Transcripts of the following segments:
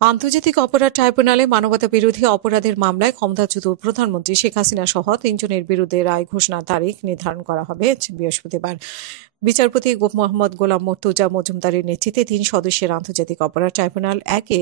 আন্তর্জাতিক অপরাধ ট্রাইব্যুনালে মানবতা বিরোধী অপরাধের মামলায় ক্ষমতাচ্যুত প্রধানমন্ত্রী শেখ হাসিনা সহ ৩ জনের বিরুদ্ধে রায় ঘোষণার তারিখ নির্ধারণ করা হবে বৃহস্পতিবার। বিচারপতি মোহাম্মদ গোলাম মর্তুজা মজুমদারের নেতৃত্বে ৩ সদস্যের আন্তর্জাতিক অপরাধ ট্রাইব্যুনাল ১-এ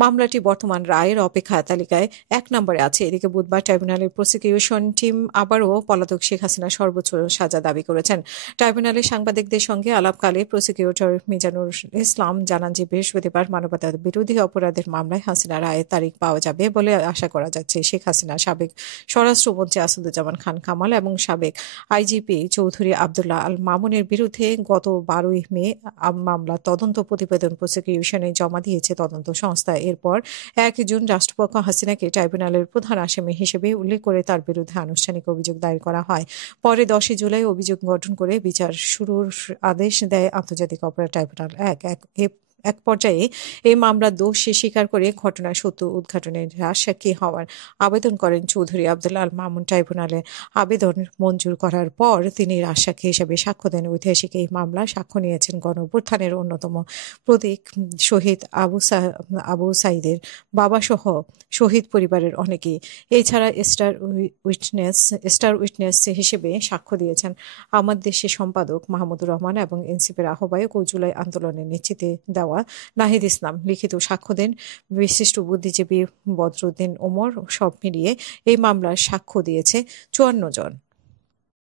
মামলাটি বর্তমান রায়ের অপেক্ষা তালিকায় ১ নম্বরে আছে। এদিকে বুধবার ট্রাইব্যুনালের প্রসিকিউশন টিম আবারও পলাতক শেখ হাসিনা সর্বোচ্চ সাজা দাবি করেছেন। ট্রাইব্যুনালে সাংবাদিকদের সঙ্গে আলাপকালে প্রসিকিউটর মিজানুর ইসলাম জানান যে বৃহস্পতিবার মানবতা বিরোধী অপরাধের মামলায় হাসিনা রায়ের তারিখ পাওয়া যাবে বলে আশা করা যাচ্ছে। শেখ হাসিনা, সাবেক স্বরাষ্ট্রমন্ত্রী আসাদুজ্জামান খান কামাল এবং সাবেক আইজিপি চৌধুরী আবদুল্লাহ আল মামুনের বিরুদ্ধে গত ১২ মে মামলার তদন্ত প্রতিবেদন প্রসিকিউশনে জমা দিয়েছে তদন্ত সংস্থা। এরপর ১ জুন রাষ্ট্রপক্ষ হাসিনাকে ট্রাইব্যুনালের প্রধান আসামি হিসেবে উল্লেখ করে তার বিরুদ্ধে আনুষ্ঠানিক অভিযোগ দায়ের করা হয়। পরে ১০ জুলাই অভিযোগ গঠন করে বিচার শুরুর আদেশ দেয় আন্তর্জাতিক অপরাধ ট্রাইব্যুনাল ১। এক পর্যায়ে এই মামলার দোষ স্বীকার করে ঘটনার সত্য উদ্ঘাটনের রাজসাক্ষী হওয়ার আবেদন করেন চৌধুরী আবদুল্লাহ আল মামুন। ট্রাইব্যুনালে আবেদন মঞ্জুর করার পর তিনি রাজসাক্ষী হিসেবে সাক্ষ্য দেন। ঐতিহাসিক এই মামলায় সাক্ষ্য নিয়েছেন গণঅভ্যুত্থানের অন্যতম প্রতীক শহীদ আবু সাঈদের বাবাসহ শহীদ পরিবারের অনেকেই। এছাড়া স্টার উইটনেস হিসেবে সাক্ষ্য দিয়েছেন আমার দেশের সম্পাদক মাহমুদুর রহমান এবং এনসিপির আহ্বায়ক ও জুলাই আন্দোলনের নেতৃত্বে দেওয়া নাহিদ ইসলাম। লিখিত সাক্ষ্য দেন বিশিষ্ট বুদ্ধিজীবী বদরুদ্দিন ওমর। সব মিলিয়ে এই মামলার সাক্ষ্য দিয়েছে ৫৪ জন।